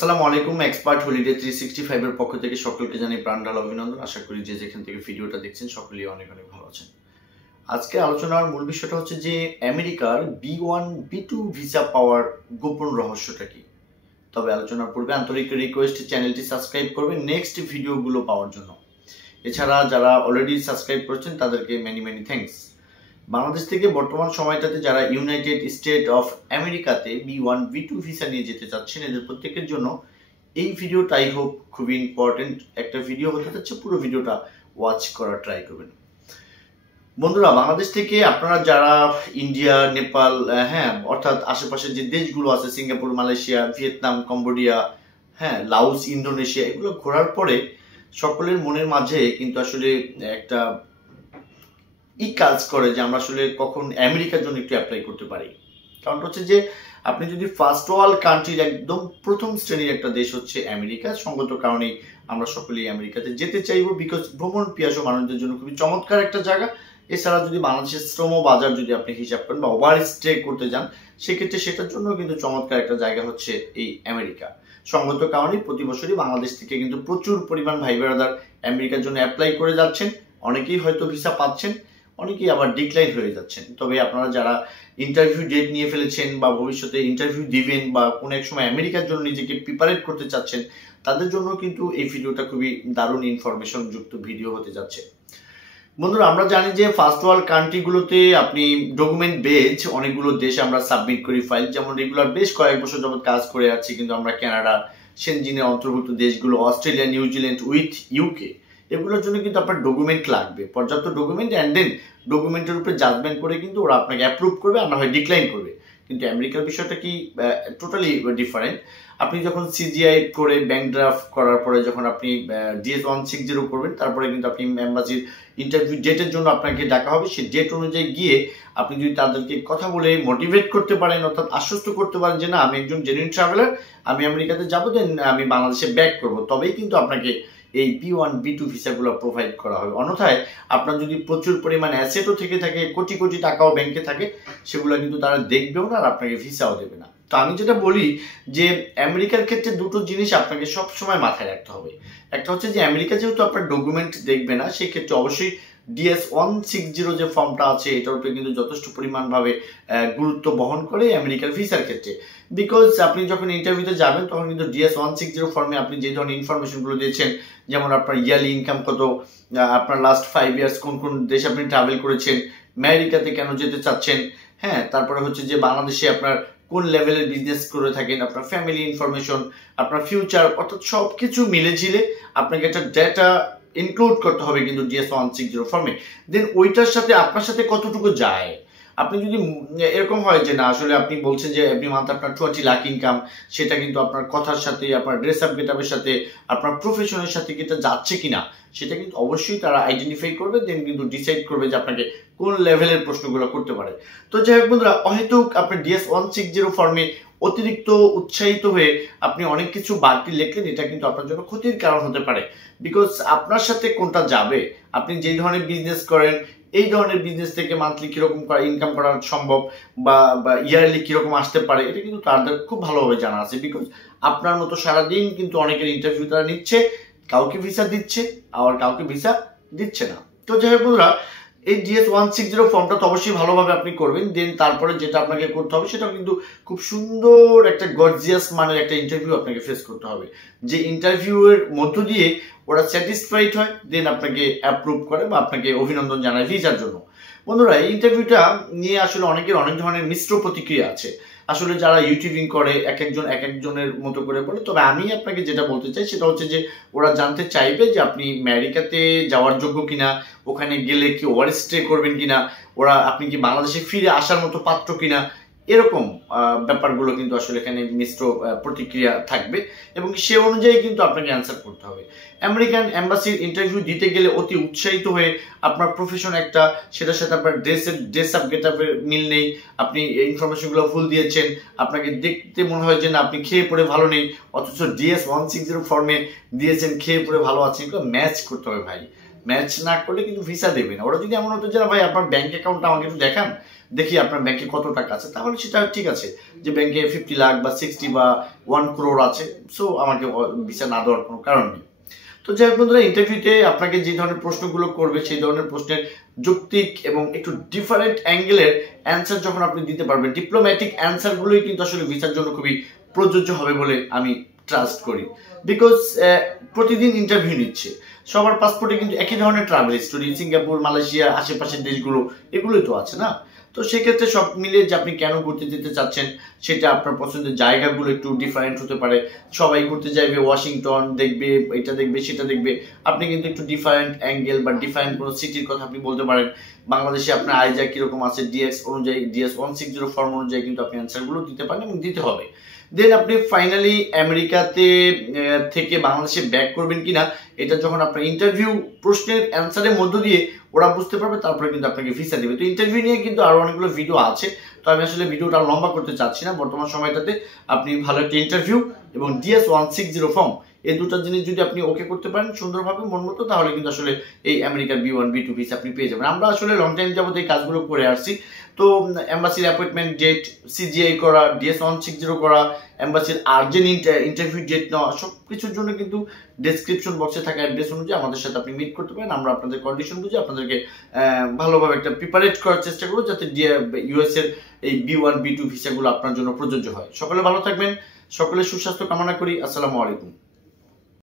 আসসালামু আলাইকুম। Expert holiday 365 এর পক্ষ থেকে সকলকে জানাই প্রাণঢাল অভিনন্দন। আশা করি যে যেখান থেকে ভিডিওটা দেখছেন সকলেই অনেক অনেক ভালো আছেন। আজকে আলোচনার মূল বিষয়টা হচ্ছে যে আমেরিকার B1 B2 ভিসা পাওয়ার গোপন রহস্যটা কি। তবে আলোচনার পূর্বে আন্তরিক রিকোয়েস্ট চ্যানেলটি সাবস্ক্রাইব করবেন নেক্সট ভিডিওগুলো পাওয়ার জন্য। এছাড়া যারা অলরেডি সাবস্ক্রাইব করেছেন তাদেরকে মেনি থ্যাঙ্কস। বাংলাদেশ থেকে বর্তমান সময়টাতে যারা ইউনাইটেড স্টেট অফ আমেরিকাতে B1 B2 ভিসা নিয়ে যেতে চাচ্ছেন এদের প্রত্যেকের জন্য এই ভিডিওটা আই হোপ খুবই ইম্পর্টেন্ট একটা ভিডিও হতে যাচ্ছে। পুরো ভিডিওটা ওয়াচ করার ট্রাই করবেন। বন্ধুরা, বাংলাদেশ থেকে আপনারা যারা ইন্ডিয়া, নেপাল, অর্থাৎ আশেপাশের যে দেশগুলো আছে Singapore, Malaysia, Vietnam, Cambodia, Laos, Indonesia, এগুলো ঘোরার পরে সকলের মনের মাঝে কিন্তু আসলে একটা কাজ করে যে আমরা আসলে কখন আমেরিকার জন্য একটু অ্যাপ্লাই করতে পারি। কারণটা হচ্ছে যে আপনি যদি ফার্স্ট ওয়ার্ল্ড কান্ট্রির একদম প্রথম শ্রেণীর একটা দেশ হচ্ছে আমেরিকা, সঙ্গত কারণেই আমরা সকলেই আমেরিকাতে যেতে চাইবো। বিকজ ভ্রমণ পিয়াসু মানুষদের জন্য খুবই চমৎকার একটা জায়গা। এছাড়া যদি বাংলাদেশের শ্রম বাজার যদি আপনি হিসাব করেন বা ওভার স্টে করতে যান, সেক্ষেত্রে সেটার জন্য কিন্তু চমৎকার একটা জায়গা হচ্ছে এই আমেরিকা। সঙ্গত কারণেই প্রতি বছরই বাংলাদেশ থেকে কিন্তু প্রচুর পরিমাণ ভাই ব্রাদার আমেরিকার জন্য অ্যাপ্লাই করে যাচ্ছেন। অনেকেই হয়তো ভিসা পাচ্ছেন, অনেকেই আবার ডিক্লাইন হয়ে যাচ্ছেন। তবে আপনারা যারা ইন্টারভিউ ডেট নিয়ে ফেলেছেন বা ভবিষ্যতে ইন্টারভিউ দিবেন বা কোনো এক সময় আমেরিকার জন্য নিজেকে প্রিপারেট করতে চাচ্ছেন, তাদের জন্য কিন্তু এই ভিডিওটা খুবই দারুণ ইনফরমেশন যুক্ত ভিডিও হতে যাচ্ছে। বন্ধুরা, আমরা জানি যে ফার্স্ট ওয়ার্ল্ড কান্ট্রিগুলোতে আপনি ডকুমেন্ট বেজ অনেকগুলো দেশে আমরা সাবমিট করি ফাইল। যেমন রেগুলার বেশ কয়েক বছর যাবত কাজ করে আছি কিন্তু আমরা কানাডা, সেনজিনের অন্তর্ভুক্ত দেশগুলো, অস্ট্রেলিয়া, নিউজিল্যান্ড উইথ ইউকে, এগুলোর জন্য কিন্তু আপনার ডকুমেন্ট লাগবে, পর্যাপ্ত ডকুমেন্ট, অ্যান্ড দেন ডকুমেন্টের উপরে জাজমেন্ট করে কিন্তু ওরা আপনাকে অ্যাপ্রুভ করবে আর না হয় ডিক্লাইন করবে। কিন্তু আমেরিকার বিষয়টা কি টোটালি ডিফারেন্ট। আপনি যখন সিজিআই করে ব্যাংক ড্রাফট করার পরে যখন আপনি DS-160 করবেন, তারপরে কিন্তু আপনি এম্বাসির ইন্টারভিউ ডেটের জন্য আপনাকে ডাকা হবে। সেই ডেট অনুযায়ী গিয়ে আপনি যদি তাদেরকে কথা বলে মোটিভেট করতে পারেন, অর্থাৎ আশ্বস্ত করতে পারেন যে না আমি একজন জেনুইন ট্রাভেলার, আমি আমেরিকাতে যাবো, দেন আমি বাংলাদেশে ব্যাক করবো, তবেই কিন্তু আপনাকে এই B1 B2 ভিসাগুলো প্রোভাইড করা হবে। অন্যথায় আপনার যদি প্রচুর পরিমাণ অ্যাসেটও থেকে থাকে, কোটি কোটি টাকাও ব্যাংকে থাকে, সেগুলো কিন্তু তারা দেখবেও না আর আপনাকে ভিসাও দেবে না। তো আমি যেটা বলি যে আমেরিকার ক্ষেত্রে দুটো জিনিস আপনাকে সবসময় মাথায় রাখতে হবে। একটা হচ্ছে যে আমেরিকা যেহেতু আপনার ডকুমেন্ট দেখবে না, সেই ক্ষেত্রে অবশ্যই DS-160 যে ফর্মটা আছে এটার উপরে কিন্তু যথেষ্ট পরিমাণভাবে গুরুত্ব বহন করে আমেরিকার ভিসার ক্ষেত্রে। বিকজ আপনি যখন ইন্টারভিউতে যাবেন তখন কিন্তু DS-160 ফর্মে আপনি যে ধরনের ইনফরমেশনগুলো দিয়েছেন, যেমন আপনার ইয়ারলি ইনকাম কত, আপনার লাস্ট 5 ইয়ার্স কোন কোন দেশে আপনি ট্রাভেল করেছেন, আমেরিকাতে কেন যেতে চাচ্ছেন, তারপরে হচ্ছে যে বাংলাদেশে আপনার কোন লেভেলের বিজনেস করে থাকেন, আপনার ফ্যামিলি ইনফরমেশন, আপনার ফিউচার, অর্থাৎ সবকিছু মিলে ঝিলে আপনাকে একটা ডেটা ইনক্লুড করতে হবে কিন্তু DS-160 ফর্মে। দেন ওইটার সাথে আপনার সাথে কতটুকু যায়। আপনি যদি এরকম হয় যে না আসলে আপনি বলছেন যে এভরি মান্থ আপনার 20 লাখ ইনকাম, সেটা কিন্তু আপনার কথার সাথে, আপনার ড্রেস আপ গেটআপের সাথে, আপনার প্রফেশনের সাথে কি এটা যাচ্ছে কিনা, সেটা কিন্তু অবশ্যই তারা আইডেন্টিফাই করবে। দেন কিন্তু ডিসাইড করবে যে আপনাকে কোন লেভেলের প্রশ্নগুলো করতে পারে। তো যাই হোক বন্ধুরা, অহেতুক আপনি DS-160 ফর্মে অতিরিক্ত উৎসাহিত হয়ে আপনি অনেক কিছু বাড়তি লিখলেন, এটা কিন্তু আপনার জন্য ক্ষতির কারণ হতে পারে। বিকজ আপনার সাথে কোনটা যাবে, আপনি যে ধরনের বিজনেস করেন এই ধরনের বিজনেস থেকে মান্থলি কিরকম ইনকাম করা সম্ভব বা ইয়ারলি কিরকম আসতে পারে, এটা কিন্তু তাদের খুব ভালোভাবে জানা আছে। বিকজ আপনার মতো সারাদিন কিন্তু অনেকের ইন্টারভিউ তারা নিচ্ছে, কাউকে ভিসা দিচ্ছে আবার কাউকে ভিসা দিচ্ছে না। তো যাই হোক বন্ধুরা, এই DS-160 ফর্মটা তো অবশ্যই ভালোভাবে আপনি করবেন। দেন তারপরে যেটা আপনাকে করতে হবে সেটা কিন্তু খুব সুন্দর একটা গর্জিয়াস মানের একটা ইন্টারভিউ আপনাকে ফেস করতে হবে, যে ইন্টারভিউয়ের মধ্য দিয়ে ওরা স্যাটিসফাইড হয়, দেন আপনাকে অ্যাপ্রুভ করে বা আপনাকে অভিনন্দন জানায় ভিসার জন্য। বন্ধুরা, এই ইন্টারভিউটা নিয়ে আসলে অনেকের অনেক ধরনের মিশ্র প্রতিক্রিয়া আছে। আসলে যারা ইউটিউবিং করে এক একজনের মতো করে বলে। তবে আমি আপনাকে যেটা বলতে চাই সেটা হচ্ছে যে ওরা জানতে চাইবে যে আপনি আমেরিকাতে যাওয়ার যোগ্য কিনা, ওখানে গেলে কি ওভার স্টে করবেন কিনা, আপনি কি বাংলাদেশে ফিরে আসার মতো পাত্র কিনা, এরকম ব্যাপারগুলো কিন্তু আসলে এখানে মিশ্র প্রতিক্রিয়া থাকবে এবং সে অনুযায়ী কিন্তু আপনাকে অ্যান্সার করতে হবে। আমেরিকান এম্বাসির ইন্টারভিউ দিতে গেলে অতি উৎসাহিত হয়ে আপনার প্রফেশন একটা, সেটার সাথে আপনার ড্রেস আপ গেটআপের মিল নেই, আপনি ইনফরমেশনগুলো ভুল দিয়েছেন, আপনাকে দেখতে মনে হয় যে না আপনি খেয়ে পড়ে ভালো নেই, অথচ DS-160 ফর্মে দিয়েছেন খেয়ে পড়ে ভালো আছেন, এগুলো ম্যাচ করতে হবে ভাই। ম্যাচ না করলে কিন্তু ভিসা দেবে না। ওরা যদি এমন হতো যে না ভাই আপনার ব্যাংক অ্যাকাউন্টটা আমাকে একটু দেখান, দেখি আপনার ব্যাংকে কত টাকা আছে, তাহলে সেটা ঠিক আছে যে ব্যাংকে 50 লাখ বা 60 বা 1 crore আছে, সো আমাকে ভিসা না দেওয়ার কোনো কারণ নেই। তো যাই হোক বন্ধুরা, ইন্টারভিউতে আপনাকে যে ধরনের প্রশ্নগুলো করবে সেই ধরনের প্রশ্নের যৌক্তিক এবং একটু ডিফারেন্ট অ্যাঙ্গেলের অ্যান্সার যখন আপনি দিতে পারবেন, ডিপ্লোম্যাটিক অ্যান্সারগুলোই কিন্তু আসলে ভিসার জন্য খুবই প্রযোজ্য হবে বলে আমি ট্রাস্ট করি। বিকজ প্রতিদিন ইন্টারভিউ নিচ্ছে, সবার পাসপোর্টে কিন্তু একই ধরনের ট্রাভেল হিস্টোরি, সিঙ্গাপুর, মালয়েশিয়া, আশেপাশের দেশগুলো এগুলোই তো আছে না। তো সেক্ষেত্রে সব মিলিয়ে যে আপনি কেন ঘুরতে যেতে চাচ্ছেন, সেটা আপনার পছন্দের জায়গাগুলো একটু ডিফারেন্ট হতে পারে। সবাই ঘুরতে যাইবে ওয়াশিংটন দেখবে, এটা দেখবে, সেটা দেখবে, আপনি কিন্তু একটু ডিফারেন্ট অ্যাঙ্গেল বা ডিফারেন্ট কোনো সিটির কথা আপনি বলতে পারেন। বাংলাদেশে আপনার আইজা কিরকম আছে, ডিএস অনুযায়ী, ডিএস 160 ফর্ম অনুযায়ী কিন্তু আপনি অ্যান্সারগুলো দিতে পারেন এবং দিতে হবে। দেন আপনি ফাইনালি আমেরিকাতে থেকে বাংলাদেশে ব্যাক করবেন কিনা, এটা যখন আপনার ইন্টারভিউ প্রশ্নের অ্যান্সারের মধ্য দিয়ে ওরা বুঝতে পারবে, তারপরে কিন্তু আপনাকে ভিসা দেবে। তো ইন্টারভিউ নিয়ে কিন্তু আরো অনেকগুলো ভিডিও আছে, তো আমি আসলে ভিডিওটা লম্বা করতে চাচ্ছি না। বর্তমান সময়টাতে আপনি ভালো একটা ইন্টারভিউ এবং ডিএস 160 ফর্ম, এই দুটো জিনিস যদি আপনি ওকে করতে পারেন সুন্দরভাবে মন মতো, তাহলে কিন্তু আসলে এই আমেরিকার B1 B2 ভিসা আপনি পেয়ে যাবেন। আমরা আসলে লং টাইম যাবত এই কাজগুলো করে আসছি। তো এম্বাসির অ্যাপয়েন্টমেন্ট ডেট, CGI করা, ডিএস 160 করা, এম্বাসির আর্জেন্ট ইন্টারভিউ ডেট নেওয়া, সব কিছুর জন্য কিন্তু ডেসক্রিপশন বক্সে থাকা অ্যাড্রেস অনুযায়ী আমাদের সাথে আপনি মিট করতে পারেন। আমরা আপনাদের কন্ডিশন বুঝে আপনাদেরকে ভালোভাবে একটা প্রিপারেট করার চেষ্টা করবো, যাতে US এর এই B1 B2 ভিসাগুলো আপনার জন্য প্রযোজ্য হয়। সকলে ভালো থাকবেন, সকলের সুস্বাস্থ্য কামনা করি। আসসালামু আলাইকুম।